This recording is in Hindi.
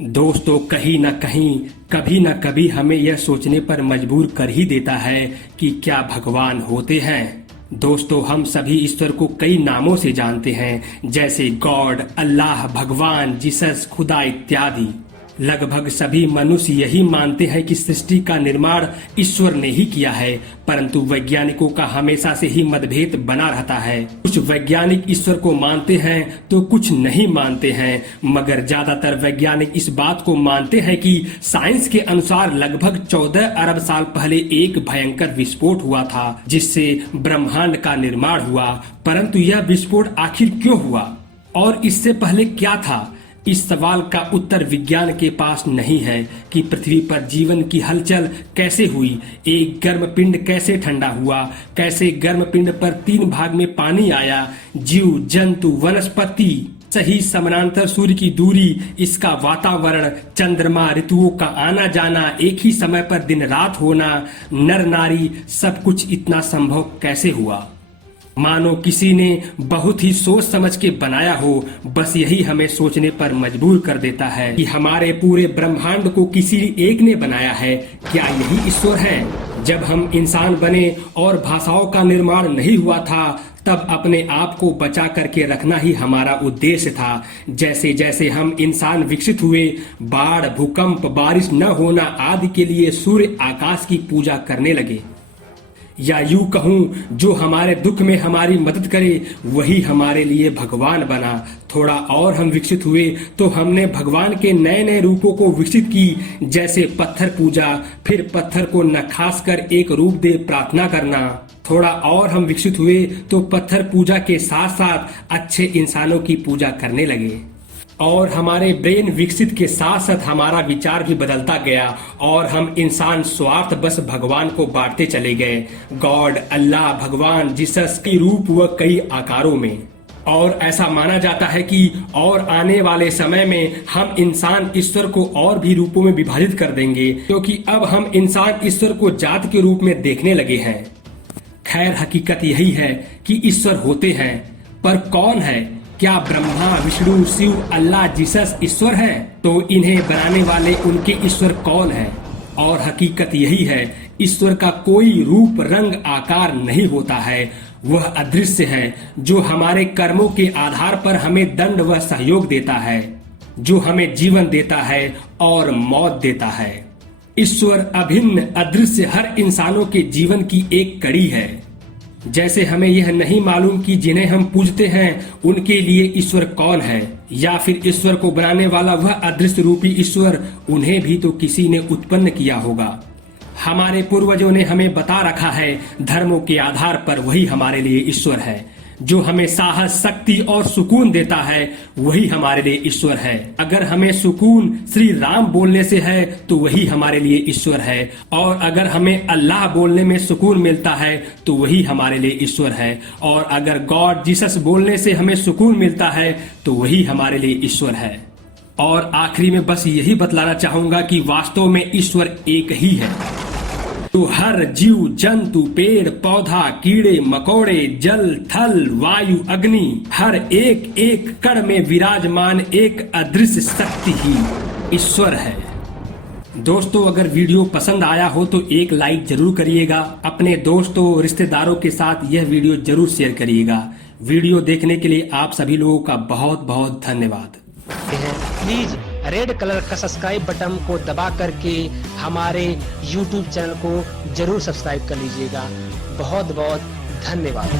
दोस्तों, कहीं न कहीं कभी न कभी हमें यह सोचने पर मजबूर कर ही देता है कि क्या भगवान होते हैं। दोस्तों, हम सभी ईश्वर को कई नामों से जानते हैं, जैसे गॉड, अल्लाह, भगवान, जीसस, खुदा इत्यादि। लगभग सभी मनुष्य यही मानते हैं कि सृष्टि का निर्माण ईश्वर ने ही किया है, परंतु वैज्ञानिकों का हमेशा से ही मतभेद बना रहता है। कुछ वैज्ञानिक ईश्वर को मानते हैं तो कुछ नहीं मानते हैं, मगर ज्यादातर वैज्ञानिक इस बात को मानते हैं कि साइंस के अनुसार लगभग 14 अरब साल पहले एक भयंकर विस्फोट हुआ था, जिससे ब्रह्मांड का निर्माण हुआ। परंतु यह विस्फोट आखिर क्यों हुआ और इससे पहले क्या था? इस सवाल का उत्तर विज्ञान के पास नहीं है कि पृथ्वी पर जीवन की हलचल कैसे हुई, एक गर्म पिंड कैसे ठंडा हुआ, कैसे गर्म पिंड पर 3 भाग में पानी आया, जीव जंतु वनस्पति, सही समानांतर सूर्य की दूरी, इसका वातावरण, चंद्रमा, ऋतुओं का आना जाना, एक ही समय पर दिन रात होना, नर नारी, सब कुछ इतना संभव कैसे हुआ? मानो किसी ने बहुत ही सोच समझ के बनाया हो। बस यही हमें सोचने पर मजबूर कर देता है कि हमारे पूरे ब्रह्मांड को किसी एक ने बनाया है। क्या यही ईश्वर है? जब हम इंसान बने और भाषाओं का निर्माण नहीं हुआ था, तब अपने आप को बचा करके रखना ही हमारा उद्देश्य था। जैसे जैसे हम इंसान विकसित हुए, बाढ़, भूकंप, बारिश न होना आदि के लिए सूर्य, आकाश की पूजा करने लगे। या यूं कहूं, जो हमारे दुख में हमारी मदद करे वही हमारे लिए भगवान बना। थोड़ा और हम विकसित हुए तो हमने भगवान के नए नए रूपों को विकसित की, जैसे पत्थर पूजा, फिर पत्थर को नखास कर एक रूप दे प्रार्थना करना। थोड़ा और हम विकसित हुए तो पत्थर पूजा के साथ साथ अच्छे इंसानों की पूजा करने लगे, और हमारे ब्रेन विकसित के साथ साथ हमारा विचार भी बदलता गया और हम इंसान स्वार्थ बस भगवान को बांटते चले गए। गॉड, अल्लाह, भगवान, जीसस के रूप व कई आकारों में। और ऐसा माना जाता है कि और आने वाले समय में हम इंसान ईश्वर को और भी रूपों में विभाजित कर देंगे, क्योंकि अब हम इंसान ईश्वर को जात के रूप में देखने लगे हैं। खैर, हकीकत यही है कि ईश्वर होते हैं, पर कौन है? क्या ब्रह्मा, विष्णु, शिव, अल्लाह, जीसस ईश्वर है? तो इन्हें बनाने वाले उनके ईश्वर कौन है? और हकीकत यही है, ईश्वर का कोई रूप, रंग, आकार नहीं होता है। वह अदृश्य है, जो हमारे कर्मों के आधार पर हमें दंड व सहयोग देता है, जो हमें जीवन देता है और मौत देता है। ईश्वर अभिन्न, अदृश्य, हर इंसानों के जीवन की एक कड़ी है। जैसे हमें यह नहीं मालूम कि जिन्हें हम पूजते हैं उनके लिए ईश्वर कौन है, या फिर ईश्वर को बनाने वाला वह अदृश्य रूपी ईश्वर, उन्हें भी तो किसी ने उत्पन्न किया होगा। हमारे पूर्वजों ने हमें बता रखा है, धर्मों के आधार पर वही हमारे लिए ईश्वर है। जो हमें साहस, शक्ति और सुकून देता है वही हमारे लिए ईश्वर है। अगर हमें सुकून श्री राम बोलने से है तो वही हमारे लिए ईश्वर है, और अगर हमें अल्लाह बोलने में सुकून मिलता है तो वही हमारे लिए ईश्वर है, और अगर गॉड, जीसस बोलने से हमें सुकून मिलता है तो वही हमारे लिए ईश्वर है। और आखिरी में बस यही बतलाना चाहूंगा कि वास्तव में ईश्वर एक ही है, तो हर जीव जंतु, पेड़ पौधा, कीड़े मकोड़े, जल थल, वायु, अग्नि, हर एक एक कण में विराजमान एक अदृश्य शक्ति ही ईश्वर है। दोस्तों, अगर वीडियो पसंद आया हो तो एक लाइक जरूर करिएगा। अपने दोस्तों, रिश्तेदारों के साथ यह वीडियो जरूर शेयर करिएगा। वीडियो देखने के लिए आप सभी लोगों का बहुत बहुत धन्यवाद। प्लीज रेड कलर का सब्सक्राइब बटन को दबा करके हमारे YouTube चैनल को जरूर सब्सक्राइब कर लीजिएगा। बहुत बहुत धन्यवाद।